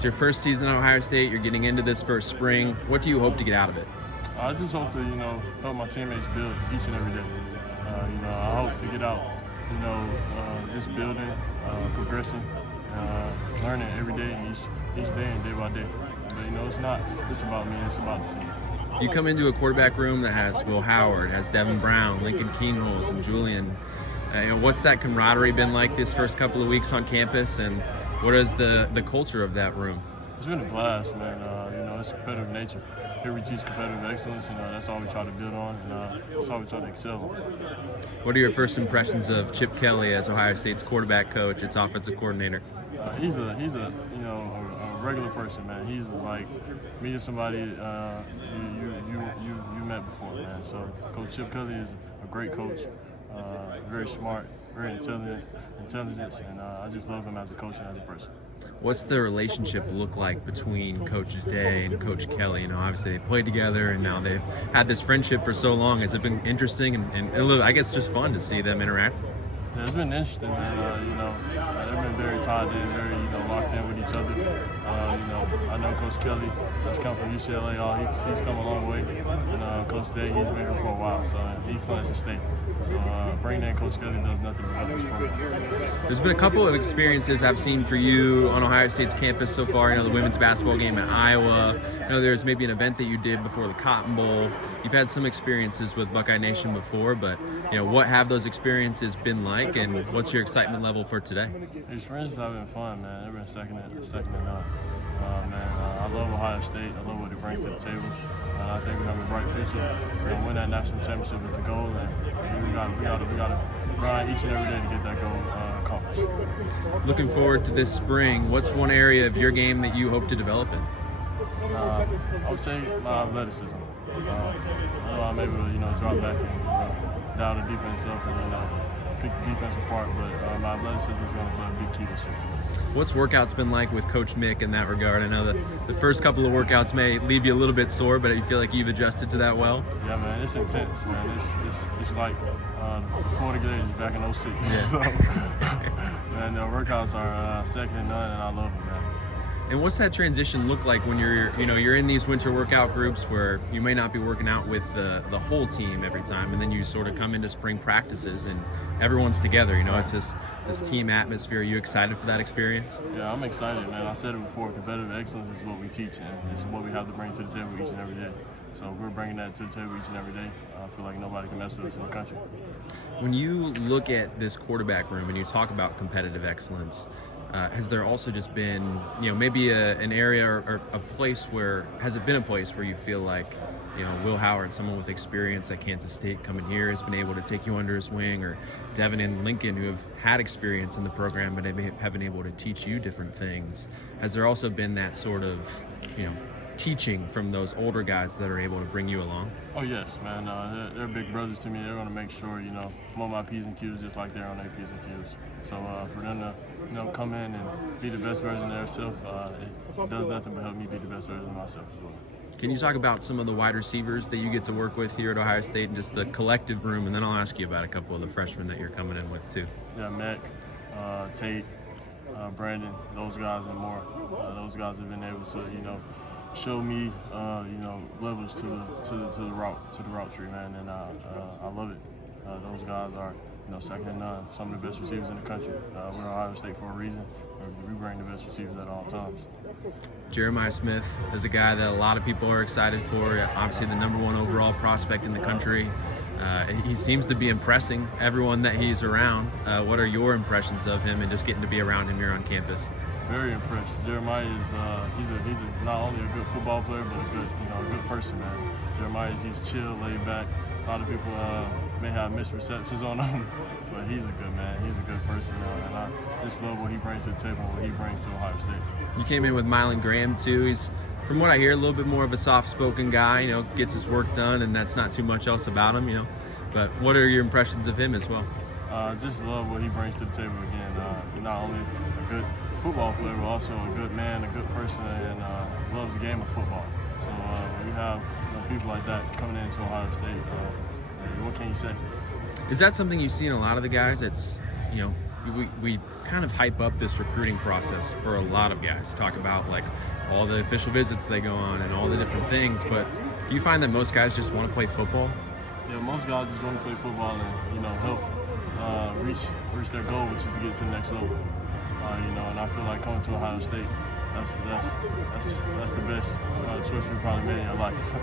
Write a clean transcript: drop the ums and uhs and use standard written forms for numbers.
It's your first season at Ohio State. You're getting into this first spring. What do you hope to get out of it? I just hope to, help my teammates build each and every day. I hope to get out, just building, progressing, learning every day, and each day and day by day. But, it's not just about me, it's about the team. You come into a quarterback room that has Will Howard, has Devin Brown, Lincoln Kienholz, and Julian. What's that camaraderie been like this first couple of weeks on campus, and what is the culture of that room? It's been a blast, man. It's competitive nature. Here we teach competitive excellence, that's all we try to build on, and that's all we try to excel on. What are your first impressions of Chip Kelly as Ohio State's quarterback coach, its offensive coordinator? He's a regular person, man. He's like meeting somebody you met before, man. So Coach Chip Kelly is a great coach, very smart, very intelligent, and I just love him as a coach and as a person. What's the relationship look like between Coach Day and Coach Kelly? Obviously they played together, and now they've had this friendship for so long. Has it been interesting and a little, I guess, just fun to see them interact? Yeah, it's been interesting, man. They've been very tied in, very locked in with each other. I know Coach Kelly has come from UCLA. He's come a long way, and Coach Day, he's been here for a while, so he plans to stay. So bringing in Coach Kelly does nothing but help this program. There's been a couple of experiences I've seen for you on Ohio State's campus so far. The women's basketball game at Iowa. There's maybe an event that you did before the Cotton Bowl. You've had some experiences with Buckeye Nation before, but what have those experiences been like, and what's your excitement level for today? The experiences have been fun, man. They've been second to none. I love Ohio State. I love what it brings to the table. And I think we have a bright future. Win that national championship is the goal, and we gotta grind each and every day to get that goal accomplished. Looking forward to this spring. What's one area of your game that you hope to develop in? I would say my athleticism. I know I'm able to drop back and dial the defense up and pick the defense apart, but my athleticism is going to play a big key this year. What's workouts been like with Coach Mick in that regard? I know that the first couple of workouts may leave you a little bit sore, but you feel like you've adjusted to that well? Yeah, man, it's intense, man. It's like the Florida Gators back in 06. Yeah. So, man, the workouts are second to none, and I love them, man. And what's that transition look like when you're in these winter workout groups where you may not be working out with the whole team every time, and then you sort of come into spring practices and everyone's together? It's this team atmosphere. Are you excited for that experience? Yeah, I'm excited, man. I said it before. Competitive excellence is what we teach, and it's what we have to bring to the table each and every day. So we're bringing that to the table each and every day. I feel like nobody can mess with us in the country. When you look at this quarterback room and you talk about competitive excellence, has there also just been, maybe an area or a place where, has it been a place where you feel like, Will Howard, someone with experience at Kansas State coming here, has been able to take you under his wing, or Devin and Lincoln, who have had experience in the program but have been able to teach you different things? Has there also been that sort of, teaching from those older guys that are able to bring you along? Oh yes, man. They're big brothers to me. They're going to make sure I'm on my P's and Q's just like they're on their P's and Q's. So for them to come in and be the best version of themselves, it does nothing but help me be the best version of myself as well. Can you talk about some of the wide receivers that you get to work with here at Ohio State and just the collective room, and then I'll ask you about a couple of the freshmen that you're coming in with too? Yeah, Mac, Tate, Brandon, those guys and more. Those guys have been able to show me levels to the route tree, man, and I love it. Those guys are second to none. Some of the best receivers in the country. We're at Ohio State for a reason. We bring the best receivers at all times. Jeremiah Smith is a guy that a lot of people are excited for. Obviously the #1 overall prospect in the country. He seems to be impressing everyone that he's around. What are your impressions of him and just getting to be around him here on campus? Very impressed. Jeremiah is he's not only a good football player, but a good person, man. Jeremiah he's chill, laid back. A lot of people may have misperceptions on him, but he's a good man. He's a good person, and I just love what he brings to the table, what he brings to Ohio State. You came in with Mylan Graham too. He's, from what I hear, a little bit more of a soft-spoken guy. Gets his work done, and that's not too much else about him. But what are your impressions of him as well? Just love what he brings to the table again. He's not only a good football player, but also a good man, a good person, and loves the game of football. So when you have people like that coming into Ohio State, what can you say? Is that something you see in a lot of the guys? It's we kind of hype up this recruiting process for a lot of guys. Talk about like all the official visits they go on and all the different things, but do you find that most guys just want to play football? Yeah, most guys just want to play football and, you know, help reach their goal, which is to get to the next level. You know, and I feel like coming to Ohio State, that's the best choice you probably made in your life.